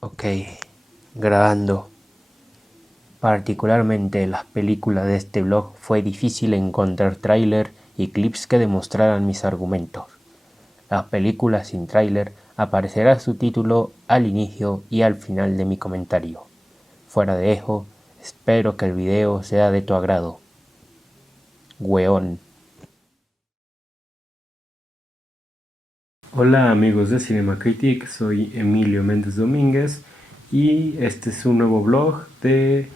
Ok, grabando. Particularmente en las películas de este blog fue difícil encontrar tráiler y clips que demostraran mis argumentos. Las películas sin tráiler aparecerá su título al inicio y al final de mi comentario. Fuera de eso, espero que el video sea de tu agrado. Weón. Hola amigos de Cinema Critic, soy Emilio Méndez Domínguez y este es un nuevo blog de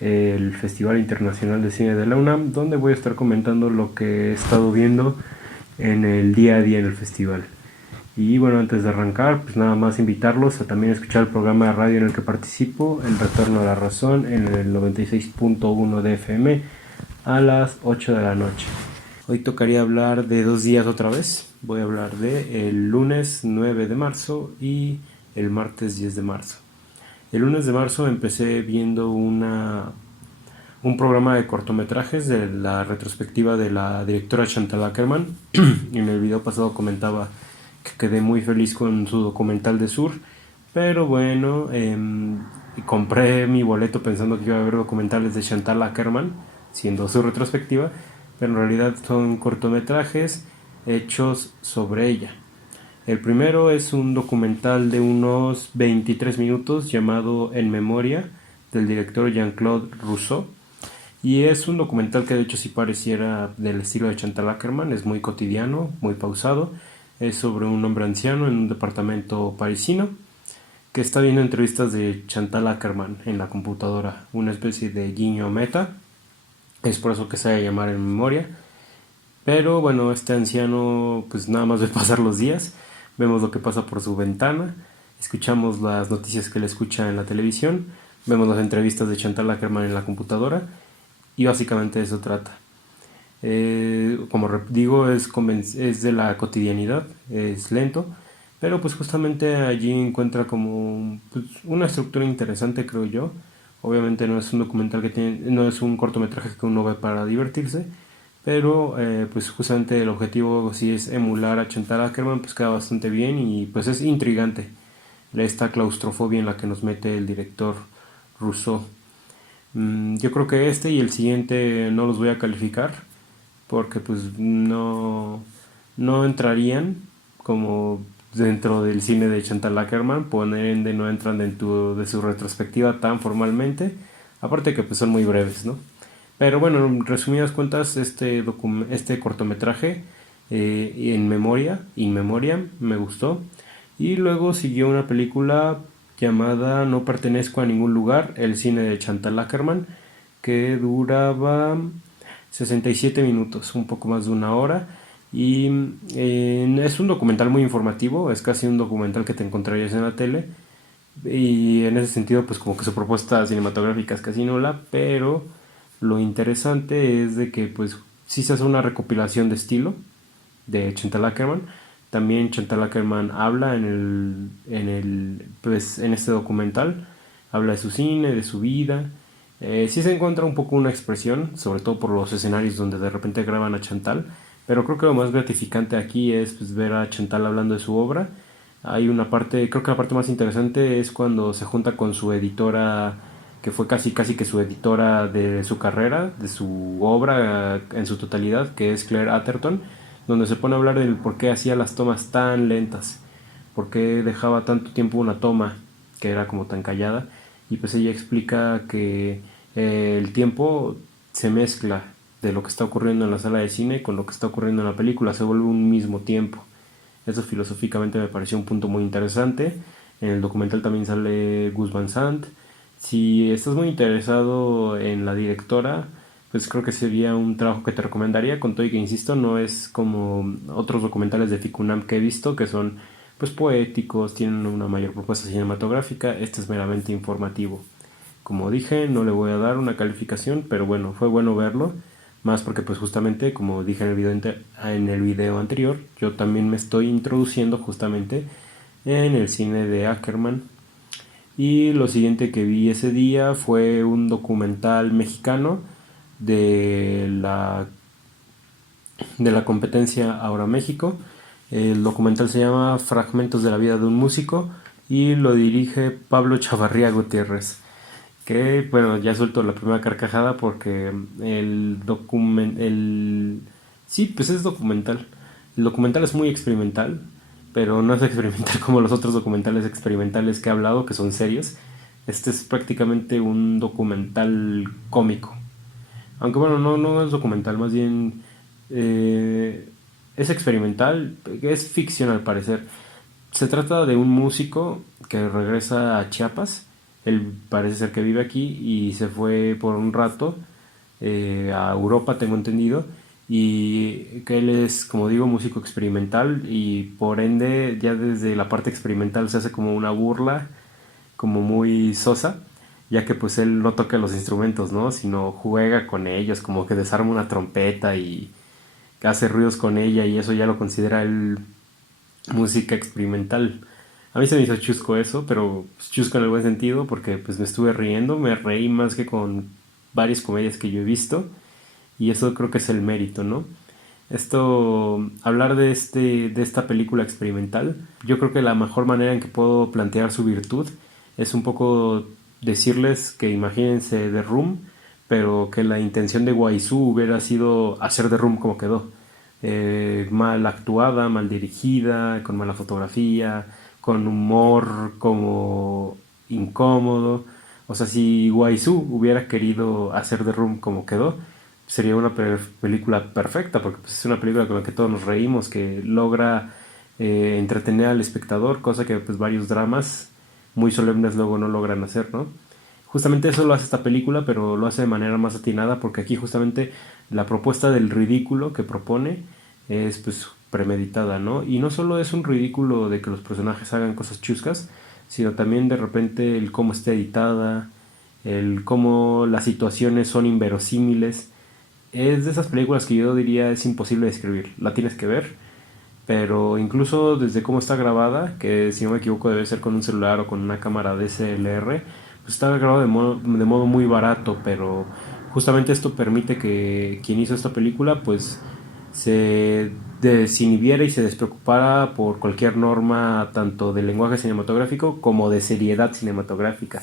el Festival Internacional de Cine de la UNAM, donde voy a estar comentando lo que he estado viendo en el día a día en el festival. Y bueno, antes de arrancar, pues nada más invitarlos a también escuchar el programa de radio en el que participo, El Retorno a la Razón, en el 96.1 de FM a las 8 de la noche. Hoy tocaría hablar de 2 días otra vez. Voy a hablar de el lunes 9 de marzo y el martes 10 de marzo. El lunes de marzo empecé viendo un programa de cortometrajes de la retrospectiva de la directora Chantal Akerman. En el video pasado comentaba que quedé muy feliz con su documental de Sur, pero bueno, compré mi boleto pensando que iba a haber documentales de Chantal Akerman, siendo su retrospectiva, pero en realidad son cortometrajes hechos sobre ella. El primero es un documental de unos 23 minutos llamado En Memoria, del director Jean-Claude Rousseau. Y es un documental que de hecho sí pareciera del estilo de Chantal Akerman, es muy cotidiano, muy pausado. Es sobre un hombre anciano en un departamento parisino que está viendo entrevistas de Chantal Akerman en la computadora, una especie de guiño meta, es por eso que se va a llamar En Memoria. Pero bueno, este anciano pues nada más ve pasar los días, vemos lo que pasa por su ventana, escuchamos las noticias que él escucha en la televisión, vemos las entrevistas de Chantal Ackerman en la computadora y básicamente de eso trata. Como digo, es de la cotidianidad, es lento, pero pues justamente allí encuentra como pues, una estructura interesante, creo yo. Obviamente no es un documental que tiene, no es un cortometraje que uno ve para divertirse, pero pues justamente el objetivo si es emular a Chantal Ackerman, pues queda bastante bien y pues es intrigante esta claustrofobia en la que nos mete el director Rousseau. Yo creo que este y el siguiente no los voy a calificar porque pues no entrarían como dentro del cine de Chantal Ackerman, por ende no entran dentro de su retrospectiva tan formalmente, aparte que pues son muy breves, ¿no? Pero bueno, en resumidas cuentas, este cortometraje en memoria, In Memoriam, me gustó. Y luego siguió una película llamada No pertenezco a ningún lugar, el cine de Chantal Ackerman, que duraba 67 minutos, un poco más de una hora. Y es un documental muy informativo, es casi un documental que te encontrarías en la tele. Y en ese sentido, pues como que su propuesta cinematográfica es casi nula, pero lo interesante es de que pues sí se hace una recopilación de estilo de Chantal Ackerman. También Chantal Ackerman habla pues, en este documental, habla de su cine, de su vida. Sí se encuentra un poco una expresión, sobre todo por los escenarios donde de repente graban a Chantal, pero creo que lo más gratificante aquí es pues, ver a Chantal hablando de su obra. Hay una parte, creo que la parte más interesante es cuando se junta con su editora, que fue casi casi que su editora de su carrera, de su obra en su totalidad, que es Claire Atherton, donde se pone a hablar del por qué hacía las tomas tan lentas, por qué dejaba tanto tiempo una toma que era como tan callada, y pues ella explica que el tiempo se mezcla de lo que está ocurriendo en la sala de cine con lo que está ocurriendo en la película, se vuelve un mismo tiempo. Eso filosóficamente me pareció un punto muy interesante. En el documental también sale Gus Van Sant. Si estás muy interesado en la directora, pues creo que sería un trabajo que te recomendaría, con todo y que insisto, no es como otros documentales de Ficunam que he visto, que son pues poéticos, tienen una mayor propuesta cinematográfica, este es meramente informativo. Como dije, no le voy a dar una calificación, pero bueno, fue bueno verlo, más porque pues justamente, como dije en el video anterior, yo también me estoy introduciendo justamente en el cine de Ackerman. Y lo siguiente que vi ese día fue un documental mexicano de de la competencia Ahora México. El documental se llama Fragmentos de la vida de un músico y lo dirige Pablo Chavarría Gutiérrez. Que, bueno, ya suelto la primera carcajada porque sí, pues es documental. El documental es muy experimental, pero no es experimental como los otros documentales experimentales que he hablado, que son serios. Este es prácticamente un documental cómico. Aunque bueno, no es documental, más bien eh, es experimental, es ficción al parecer. Se trata de un músico que regresa a Chiapas. Él parece ser que vive aquí y se fue por un rato a Europa, tengo entendido. Y que él es, como digo, músico experimental y por ende ya desde la parte experimental se hace como una burla, como muy sosa, ya que pues él no toca los instrumentos, ¿no? Sino juega con ellos, como que desarma una trompeta y hace ruidos con ella y eso ya lo considera él música experimental. A mí se me hizo chusco eso, pero pues, chusco en el buen sentido porque pues me estuve riendo, me reí más que con varias comedias que yo he visto y eso creo que es el mérito, ¿no? Esto, hablar de esta película experimental, yo creo que la mejor manera en que puedo plantear su virtud es un poco decirles que imagínense The Room, pero que la intención de Guayzú hubiera sido hacer The Room como quedó. Mal actuada, mal dirigida, con mala fotografía, con humor como incómodo. O sea, si Guayzú hubiera querido hacer The Room como quedó, sería una película perfecta, porque pues, es una película con la que todos nos reímos, que logra entretener al espectador, cosa que pues varios dramas muy solemnes luego no logran hacer, ¿no? Justamente eso lo hace esta película, pero lo hace de manera más atinada, porque aquí justamente la propuesta del ridículo que propone es pues premeditada, ¿no? Y no solo es un ridículo de que los personajes hagan cosas chuscas, sino también de repente el cómo está editada, el cómo las situaciones son inverosímiles. Es de esas películas que yo diría es imposible describir. La tienes que ver, pero incluso desde cómo está grabada, que si no me equivoco debe ser con un celular o con una cámara DSLR, pues está grabado de modo muy barato, pero justamente esto permite que quien hizo esta película pues se desinhibiera y se despreocupara por cualquier norma tanto de lenguaje cinematográfico como de seriedad cinematográfica.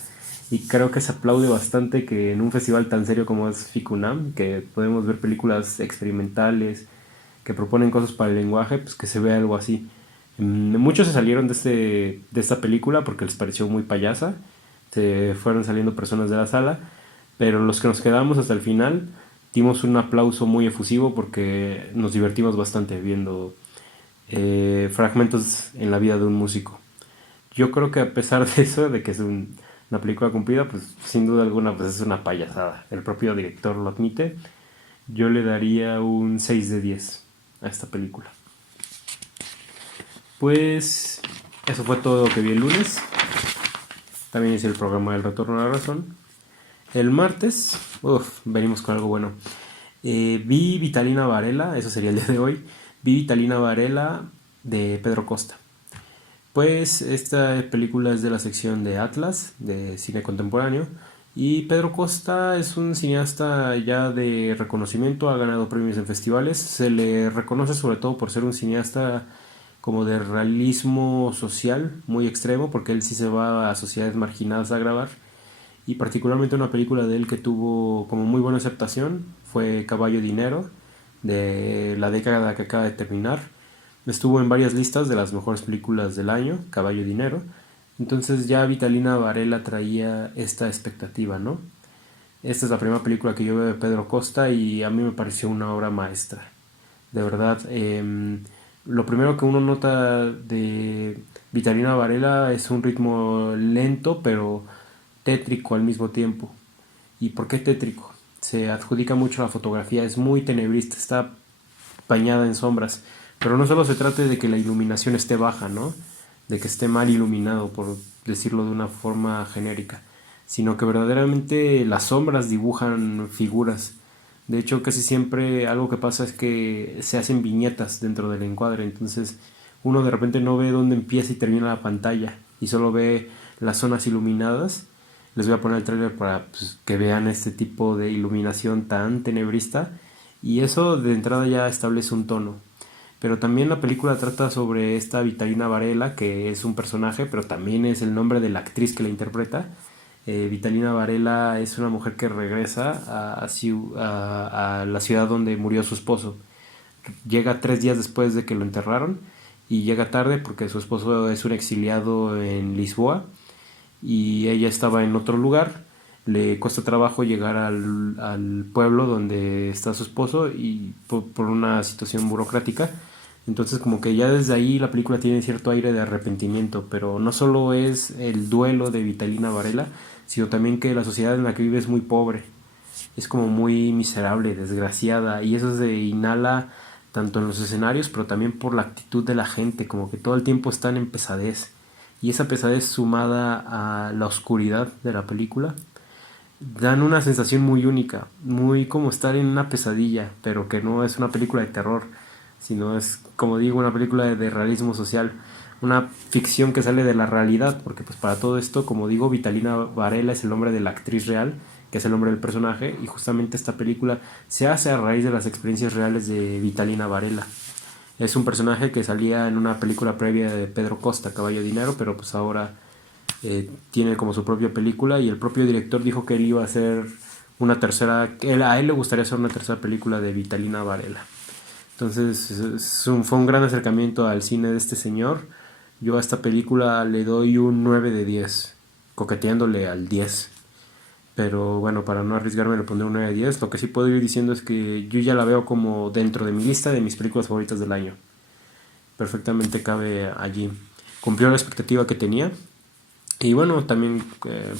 Y creo que se aplaude bastante que en un festival tan serio como es FICUNAM, que podemos ver películas experimentales, que proponen cosas para el lenguaje, pues que se vea algo así. Muchos se salieron de esta película porque les pareció muy payasa, se fueron saliendo personas de la sala, pero los que nos quedamos hasta el final dimos un aplauso muy efusivo porque nos divertimos bastante viendo fragmentos en la vida de un músico. Yo creo que a pesar de eso, de que es una película cumplida, pues sin duda alguna pues es una payasada. El propio director lo admite. Yo le daría un 6 de 10 a esta película. Pues eso fue todo lo que vi el lunes. También hice el programa del Retorno a la Razón. El martes, venimos con algo bueno. Vi Vitalina Varela, eso sería el día de hoy. Vi Vitalina Varela de Pedro Costa. Pues esta película es de la sección de Atlas, de cine contemporáneo, y Pedro Costa es un cineasta ya de reconocimiento, ha ganado premios en festivales, se le reconoce sobre todo por ser un cineasta como de realismo social muy extremo, porque él sí se va a sociedades marginadas a grabar, y particularmente una película de él que tuvo como muy buena aceptación fue Caballo Dinero, de la década que acaba de terminar. Estuvo en varias listas de las mejores películas del año, Caballo Dinero. Entonces ya Vitalina Varela traía esta expectativa, ¿no? Esta es la primera película que yo veo de Pedro Costa y a mí me pareció una obra maestra. De verdad, lo primero que uno nota de Vitalina Varela es un ritmo lento pero tétrico al mismo tiempo. ¿Y por qué tétrico? Se adjudica mucho a la fotografía, es muy tenebrista, está bañada en sombras. Pero no solo se trata de que la iluminación esté baja, ¿no? De que esté mal iluminado, por decirlo de una forma genérica, sino que verdaderamente las sombras dibujan figuras. De hecho, casi siempre algo que pasa es que se hacen viñetas dentro del encuadre, entonces uno de repente no ve dónde empieza y termina la pantalla y solo ve las zonas iluminadas. Les voy a poner el trailer para pues, que vean este tipo de iluminación tan tenebrista y eso de entrada ya establece un tono. Pero también la película trata sobre esta Vitalina Varela, que es un personaje, pero también es el nombre de la actriz que la interpreta. Vitalina Varela es una mujer que regresa a la ciudad donde murió su esposo. Llega 3 días después de que lo enterraron y llega tarde porque su esposo es un exiliado en Lisboa y ella estaba en otro lugar. Le cuesta trabajo llegar al pueblo donde está su esposo y por una situación burocrática. Entonces como que ya desde ahí la película tiene cierto aire de arrepentimiento, pero no solo es el duelo de Vitalina Varela, sino también que la sociedad en la que vive es muy pobre, es como muy miserable, desgraciada, y eso se inhala tanto en los escenarios, pero también por la actitud de la gente, como que todo el tiempo están en pesadez. Y esa pesadez sumada a la oscuridad de la película dan una sensación muy única, muy como estar en una pesadilla, pero que no es una película de terror, sino es, como digo, una película de realismo social, una ficción que sale de la realidad, porque pues para todo esto, como digo, Vitalina Varela es el nombre de la actriz real, que es el nombre del personaje, y justamente esta película se hace a raíz de las experiencias reales de Vitalina Varela. Es un personaje que salía en una película previa de Pedro Costa, Caballo de Dinero, pero pues ahora tiene como su propia película y el propio director dijo que él iba a hacer una tercera, a él le gustaría hacer una tercera película de Vitalina Varela. Entonces fue un gran acercamiento al cine de este señor. Yo a esta película le doy un 9 de 10, coqueteándole al 10. Pero bueno, para no arriesgarme le pondré un 9 de 10. Lo que sí puedo ir diciendo es que yo ya la veo como dentro de mi lista de mis películas favoritas del año. Perfectamente cabe allí. Cumplió la expectativa que tenía. Y bueno, también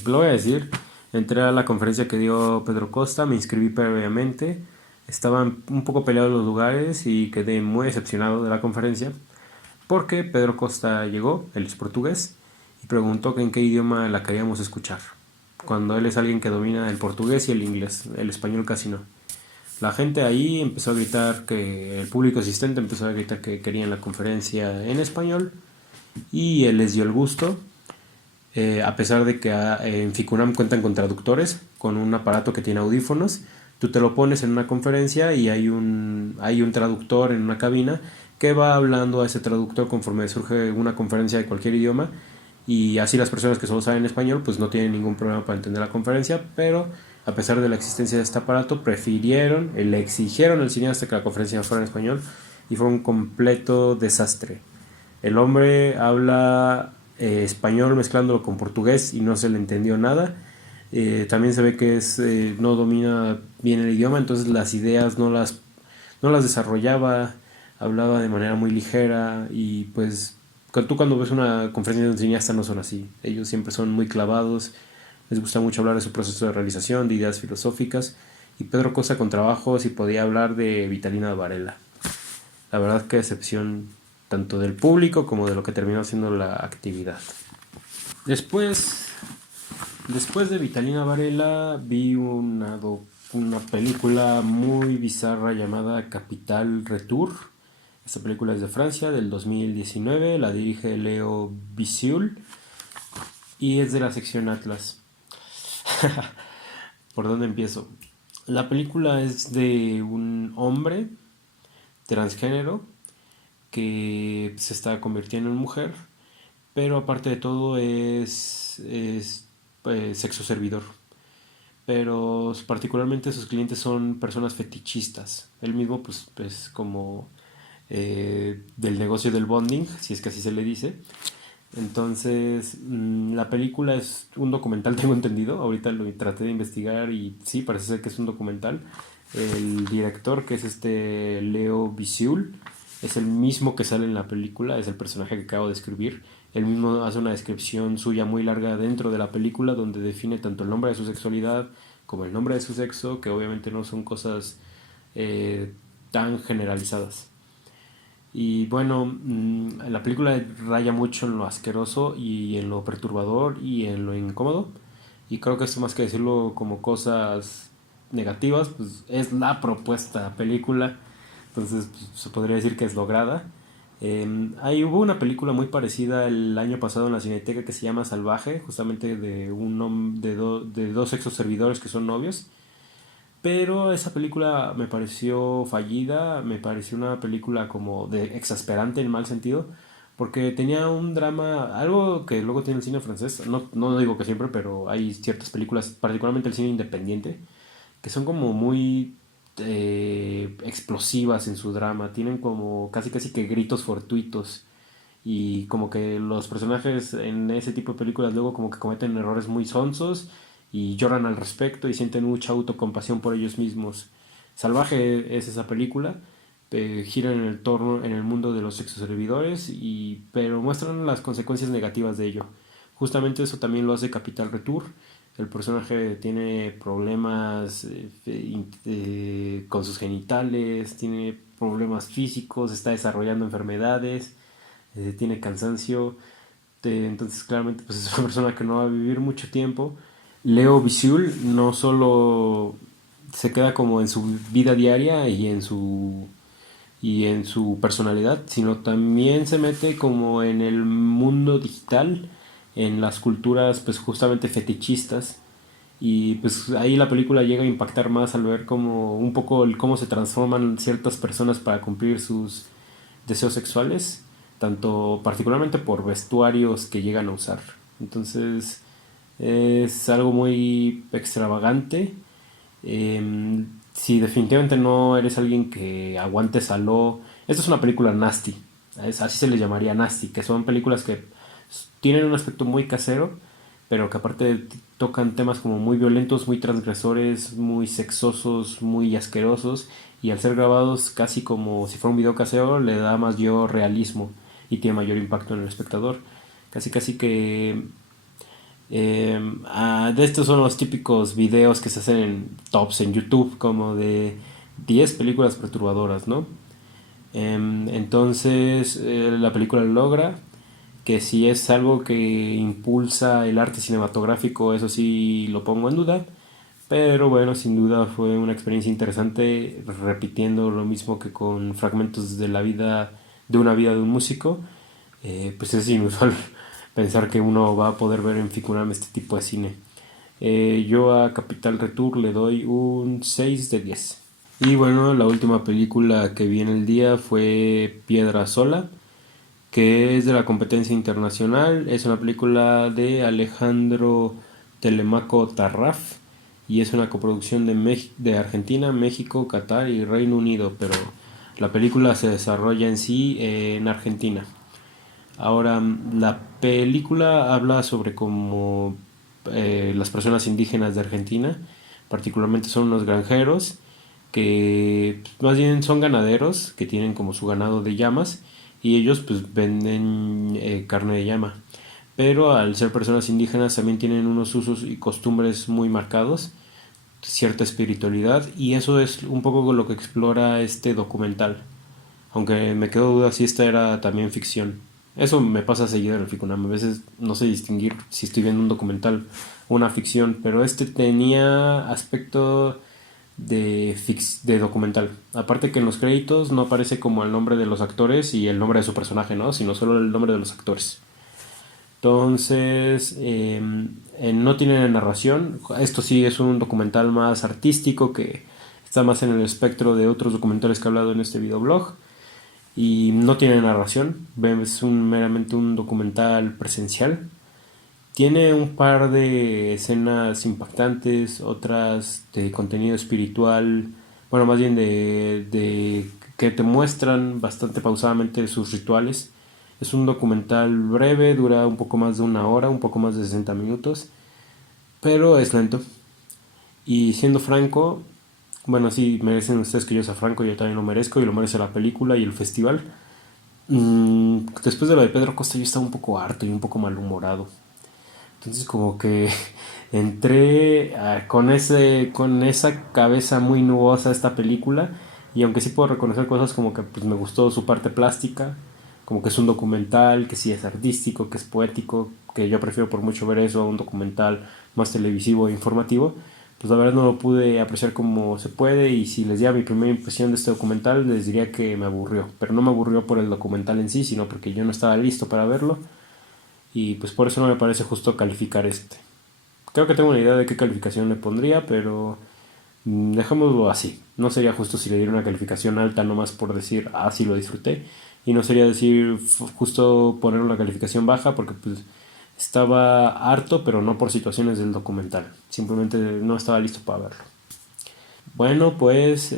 lo voy a decir, entré a la conferencia que dio Pedro Costa, me inscribí previamente, estaban un poco peleados los lugares y quedé muy decepcionado de la conferencia porque Pedro Costa llegó, él es portugués, y preguntó que en qué idioma la queríamos escuchar, cuando él es alguien que domina el portugués y el inglés, el español casi no. La gente ahí empezó a gritar que el público asistente empezó a gritar que querían la conferencia en español y él les dio el gusto. A pesar de que en Ficunam cuentan con traductores, con un aparato que tiene audífonos, tú te lo pones en una conferencia y hay un traductor en una cabina que va hablando a ese traductor conforme surge una conferencia de cualquier idioma y así las personas que solo saben español pues no tienen ningún problema para entender la conferencia, pero a pesar de la existencia de este aparato le exigieron al cineasta que la conferencia fuera en español y fue un completo desastre. El hombre habla español mezclándolo con portugués y no se le entendió nada. También se ve que no domina bien el idioma, entonces las ideas no las desarrollaba, hablaba de manera muy ligera y pues tú cuando ves una conferencia de un cineasta no son así. Ellos siempre son muy clavados, les gusta mucho hablar de su proceso de realización, de ideas filosóficas y Pedro Costa con trabajo sí podía hablar de Vitalina Varela. La verdad que decepción tanto del público como de lo que terminó siendo la actividad. Después, después de Vitalina Varela vi una película muy bizarra llamada Capital Retour. Esta película es de Francia del 2019, la dirige Leo Bisiul y es de la sección Atlas. ¿Por dónde empiezo? La película es de un hombre transgénero que se está convirtiendo en mujer, pero aparte de todo es sexo servidor. Pero particularmente sus clientes son personas fetichistas. Él mismo pues es como del negocio del bonding, si es que así se le dice. Entonces, la película es un documental, tengo entendido. Ahorita lo traté de investigar y sí, parece ser que es un documental. El director, que es este Leo Bisiul, es el mismo que sale en la película, es el personaje que acabo de escribir. Él mismo hace una descripción suya muy larga dentro de la película donde define tanto el nombre de su sexualidad como el nombre de su sexo, que obviamente no son cosas tan generalizadas. Y bueno, la película raya mucho en lo asqueroso y en lo perturbador y en lo incómodo. Y creo que esto más que decirlo como cosas negativas, pues es la propuesta película. Entonces pues, se podría decir que es lograda. Hubo una película muy parecida el año pasado en la Cineteca que se llama Salvaje, justamente de dos sexos servidores que son novios. Pero esa película me pareció fallida, me pareció una película como de exasperante en mal sentido, porque tenía un drama, algo que luego tiene el cine francés, no digo que siempre, pero hay ciertas películas, particularmente el cine independiente, que son como muy explosivas en su drama, tienen como casi que gritos fortuitos y como que los personajes en ese tipo de películas luego como que cometen errores muy sonsos y lloran al respecto y sienten mucha autocompasión por ellos mismos. Salvaje es esa película, gira en el torno en el mundo de los sexoservidores pero muestran las consecuencias negativas de ello. Justamente eso también lo hace Capital Retour. El personaje tiene problemas con sus genitales, tiene problemas físicos, está desarrollando enfermedades, tiene cansancio, entonces claramente pues es una persona que no va a vivir mucho tiempo. Leo Bisul no solo se queda como en su vida diaria y en su personalidad, sino también se mete como en el mundo digital, en las culturas pues justamente fetichistas y pues ahí la película llega a impactar más al ver como un poco cómo se transforman ciertas personas para cumplir sus deseos sexuales, tanto particularmente por vestuarios que llegan a usar. Entonces es algo muy extravagante. Si definitivamente no eres alguien que aguante saló, esta es una película nasty, así se le llamaría nasty, que son películas que tienen un aspecto muy casero, pero que aparte tocan temas como muy violentos, muy transgresores, muy sexosos, muy asquerosos, y al ser grabados casi como si fuera un video casero, le da más yo realismo y tiene mayor impacto en el espectador. Casi que de estos son los típicos videos que se hacen en tops en YouTube, como de 10 películas perturbadoras, ¿no? Entonces la película logra que si es algo que impulsa el arte cinematográfico, eso sí lo pongo en duda. Pero bueno, sin duda fue una experiencia interesante, repitiendo lo mismo que con fragmentos de la vida, de una vida de un músico. Pues es inusual pensar que uno va a poder ver en Ficunam este tipo de cine. Yo a Capital Retour le doy un 6 de 10. Y bueno, la última película que vi en el día fue Piedra Sola, que es de la competencia internacional. Es una película de Alejandro Telemaco Tarraf y es una coproducción de Argentina, México, Qatar y Reino Unido, pero la película se desarrolla en sí en Argentina. Ahora, la película habla sobre cómo las personas indígenas de Argentina, particularmente son unos granjeros, que pues, más bien son ganaderos, que tienen como su ganado de llamas, y ellos pues venden carne de llama. Pero al ser personas indígenas también tienen unos usos y costumbres muy marcados, cierta espiritualidad, y eso es un poco lo que explora este documental. Aunque me quedo duda si esta era también ficción. Eso me pasa seguido en el Ficunam. A veces no sé distinguir si estoy viendo un documental o una ficción, pero este tenía aspecto de documental. Aparte que en los créditos no aparece como el nombre de los actores y el nombre de su personaje, ¿no? Sino solo el nombre de los actores. Entonces, no tiene narración. Esto sí es un documental más artístico que está más en el espectro de otros documentales que he hablado en este videoblog y no tiene narración, es meramente un documental presencial. Tiene un par de escenas impactantes, otras de contenido espiritual, bueno, más bien de que te muestran bastante pausadamente sus rituales. Es un documental breve, dura un poco más de una hora, un poco más de 60 minutos, pero es lento. Y siendo franco, bueno, sí, merecen ustedes que yo sea franco, yo también lo merezco y lo merece la película y el festival. Después de lo de Pedro Costa yo estaba un poco harto y un poco malhumorado. Entonces como que entré con esa cabeza muy nubosa a esta película y aunque sí puedo reconocer cosas como que pues, me gustó su parte plástica, como que es un documental, que sí es artístico, que es poético, que yo prefiero por mucho ver eso a un documental más televisivo e informativo, pues la verdad no lo pude apreciar como se puede y si les diera mi primera impresión de este documental les diría que me aburrió, pero no me aburrió por el documental en sí, sino porque yo no estaba listo para verlo y pues por eso no me parece justo calificar este. Creo que tengo una idea de qué calificación le pondría, pero Dejémoslo así. No sería justo si le diera una calificación alta nomás por decir, ah, sí lo disfruté. Y no sería decir justo poner una calificación baja porque pues estaba harto, pero no por situaciones del documental. Simplemente no estaba listo para verlo. Bueno, pues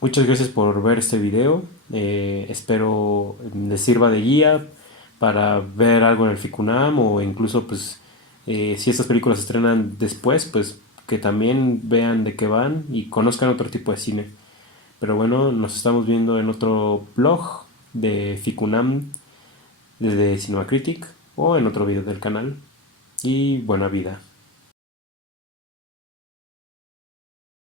muchas gracias por ver este video. Espero les sirva de guía para ver algo en el FICUNAM o incluso pues si estas películas se estrenan después, pues que también vean de qué van y conozcan otro tipo de cine. Pero bueno, nos estamos viendo en otro blog de FICUNAM desde Cinema Critic o en otro video del canal. Y buena vida.